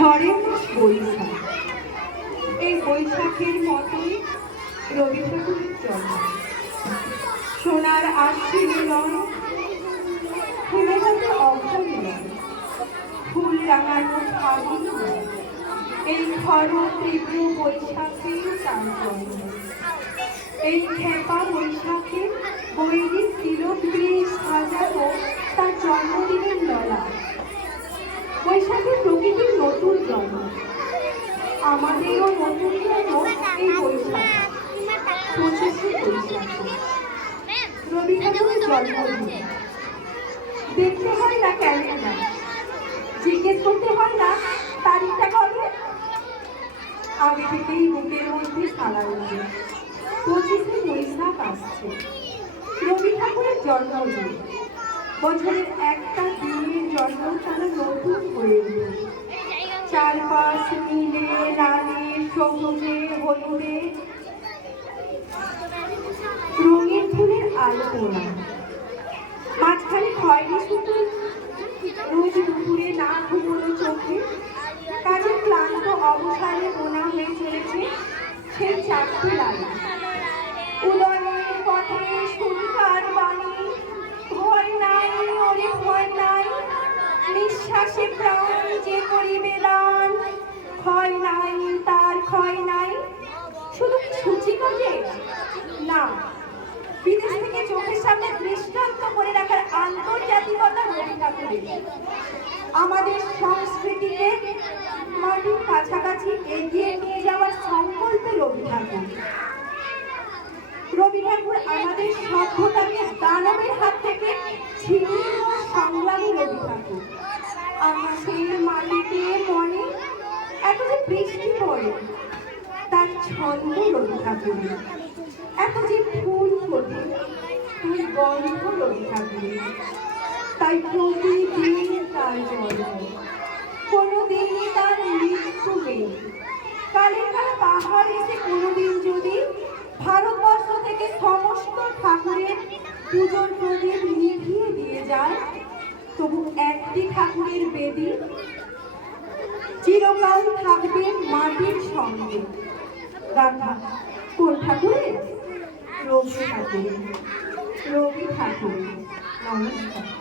ঝড়ের বৈশাখ। এই বৈশাখের মতোই রবি ঠাকুরের জন্ম। সোনার আশ্বিনী নয় ফুলে যাতে অভয় নয় ফুল রাঙানো ফাগুন এই খর তীব্র বৈশাখে তার জন্ম। এই খেপা বৈশাখে বৈদিক তিলক দিয়ে সাজানো তার জন্মদিনের ললা বৈশাখে প্রকৃতির নতুন জন্ম আমাদেরও নতুন এই বৈশাখ পঁচিশে বৈশাখে রবি ঠাকুরের জন্মদিন। দেখতে হয় না ক্যালেন্ডার। জিজ্ঞেস করতে হয় না তারিখটা কবে? আগে থেকেই বুকের মধ্যে সারা রয়েছে পঁচিশে বৈশাখ আসছে। রবি ঠাকুরের জন্মদিন। বছরের একটা দিনের জন্ম তারা নতুন হয়ে উঠে চারপাশ নীলে লালে সবুজে হলুদে। রঙিন ফুলের আলপনা। মাঝখানে খয়েরি শুধু রোজ দুপুরে না ঘুমোনো চোখে। কাজে ক্লান্ত অবসানে বোনা হয়ে চলেছে সেই চারটি লাইন উদয়ের পথে শুনকার বাণী। ভয় নাই, ওরে ভয় নাই। নিঃশ্বাসে প্রাণ যে করিবে দান ক্ষয় নাই, তার ক্ষয় নাই। শুধু সূচি কাটে না বিদেশ থেকে চোখের সামনে দৃষ্টান্ত করে রাখার আন্তর্জাতিকতা রবি ঠাকুরের আমাদের সংস্কৃতিকে মাটির কাছাকাছি এগিয়ে নিয়ে যাওয়ার সংকল্প রবি ঠাকুর রবি ঠাকুর আমাদের সভ্যতাকে দানবের হাত বৃষ্টি পড়ে তার ছন্দ রবি ঠাকুরের এত যে ফুল ফোটে, তার গন্ধ রবি ঠাকুরের তাই প্রতিদিন তার জন্ম কোনোদিনই তার মৃত্যু নেই। কালের কালে পাহাড় এসে কোনোদিন যদি ভারতবর্ষ থেকে সমস্ত ঠাকুরের পুজোর প্রদীপ নিভিয়ে দিয়ে যায়, তবু একটি ঠাকুরের বেদি চিরকাল থাকবে মাটির সঙ্গে। গাথা কোন ঠাকুরের? রবি ঠাকুর রবি ঠাকুর নমস্কার।